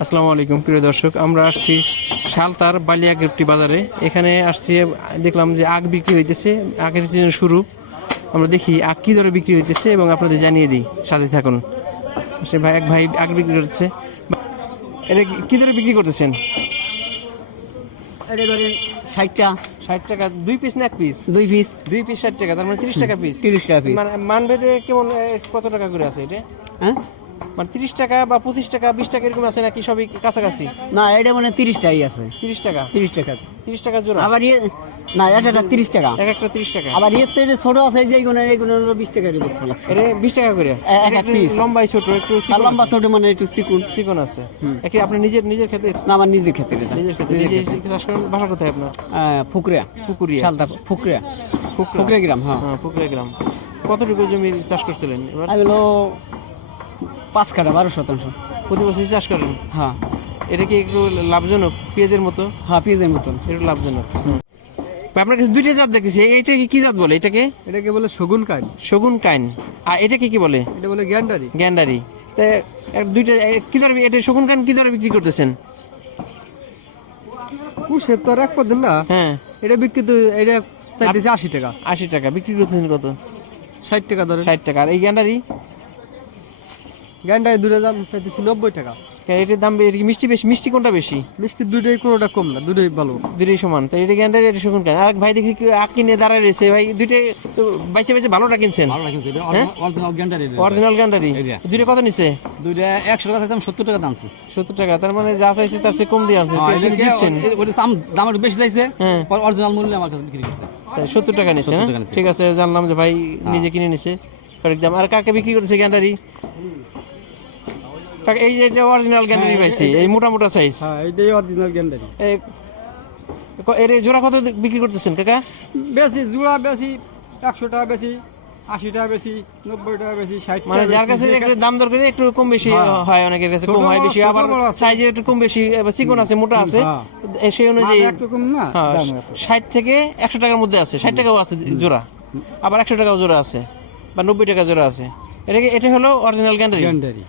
আসসালামু আলাইকুম প্রিয় দর্শক। আমরা আসছি শালতার বালিয়াগেপটি বাজারে। এখানে আসছি দেখলাম যে আখ বিক্রি হইতেছে। আখের সিজন শুরু। আমরা দেখি আখ কী দরে বিক্রি হইতেছে এবং আপনাদের জানিয়ে দিই। সাথে থাকুন। সে ভাই এক ভাই আখ বিক্রি করছে এটা কি- দরে বিক্রি করতেছেন? এটা ধরেন ষাটটা ষাট টাকা দুই পিস না এক পিস দুই পিস দুই পিস ষাট টাকা তার মানে তিরিশ টাকা পিস তিরিশ টাকা পিস মানে মানভেদে কেমন কত টাকা করে আছে এটা? হ্যাঁ? মানে তিরিশ টাকা বা পঁচিশ টাকা বিশ টাকা এরকম আছে নাকি সবই কাছাকাছি? না এটা মানে তিরিশ টাকাই আছে। তিরিশ টাকা? তিরিশ টাকা। তিরিশ টাকা জোড়া? আবার ইয়ে না এটা তিরিশ টাকা। এক একটা তিরিশ টাকা? আবার ইয়ে এটা ছোট আছে যে এইগুলো হলো বিশ টাকা লাগছে। এটা বিশ টাকা করে। লম্বাই ছোট একটু লম্বা ছোট মানে একটু চিকুন। চিকন আছে। হুম। একে আপনি নিজের নিজের ক্ষেতের? না আমার নিজের ক্ষেত্রে নিজের ক্ষেত্রে। চাষ করেন বাসা কোথায় আপনার? ফুকরিয়া পুকুরিয়া। শালদা ফুকরিয়া ফুকরিয়া গ্রাম হ্যাঁ। হ্যাঁ পুকুরিয়া গ্রাম। কতটুকু জমি চাষ করছিলেন এবার? পাঁচ কাটা বারো শতাংশ। প্রতি বছর চাষ করেন? হ্যাঁ। এটা কি একটু লাভজনক? পেঁয়াজের মতো? হ্যাঁ পেঁয়াজের মতন একটু লাভজনক। আপনার কাছে দুইটা জাত দেখতেছি। এইটা কি কি জাত বলে? এটাকে? এটাকে বলে শগুন কাইন। শগুন কাইন। আর এটাকে কি বলে? এটা বলে গ্যান্ডারি। গ্যান্ডারি। তা দুইটা কি দরে এটা শগুন কাইন কি দরে বিক্রি করতেছেন? কুশের তো আর এক পদ্ধতি না। হ্যাঁ। এটা বিক্রি তো এটা চাইতেছে আশি টাকা। আশি টাকা। বিক্রি করতেছেন কত? ষাট টাকা ধরে ষাট টাকা। আর এই গ্যান্ডারি? গ্যান্ডারি দুটো দাম চাইতেছি নব্বই টাকা। কেন এটার দাম এটা কি মিষ্টি বেশি? মিষ্টি কোনটা বেশি? মিষ্টি দুটোই কোনোটা কম না দুটোই ভালো। দুটোই সমান। তো এটা গ্যান্ডারি এটা শগুন কাইন আর ভাই দেখি কি আখ কিনে দাঁড়ায় রয়েছে। ভাই দুইটাই তো বাইসে বাইসে ভালোটা কিনছেন? হ্যাঁ? অরিজিনাল গ্যান্ডারি অরিজিনাল গ্যান্ডারি। দুইটা কত নিছে? দুইটা একশো টাকা চাইতাম সত্তর টাকা দাম সত্তর টাকা তার মানে যা চাইছে তার চেয়ে কম দিয়ে আনছে। দিচ্ছেন? ওটা দাম দাম একটু বেশি চাইছে হ্যাঁ। অরিজিনাল মূল্য আমার কাছে বিক্রি করছে। তাই সত্তর টাকা নিচ্ছে 70 হ্যাঁ? ঠিক আছে জানলাম যে ভাই নিজে কিনে নিছে। আর কাকে বিক্রি করছে গ্যান্ডারি এই যে অরিজিনাল গ্যান্ডারি পাইছি এই মোটা মোটা সাইজ হ্যাঁ এইটাই অরিজিনাল গ্যান্ডারি এর জোড়া কত বিক্রি করতেছেন কাকা? বেশি জোড়া বেশি একশো টাকা বেশি আশি টাকা বেশি নব্বই টাকা বেশি ষাট মানে যার কাছে একটু দাম দর করে একটু কম বেশি হ্যাঁ। হয় অনেকের কাছে কম হয় বেশি আবার। সাইজে একটু কম বেশি চিকন আছে মোটা আছে হ্যাঁ। সেই অনুযায়ী একটু কম না হ্যাঁ। ষাট থেকে একশো টাকার মধ্যে আছে ষাট টাকাও আছে জোড়া আবার একশো টাকাও জোড়া আছে বা নব্বই টাকা জোড়া আছে। এটা এটা হলো অরিজিনাল গ্যান্ডারি গ্যান্ডারি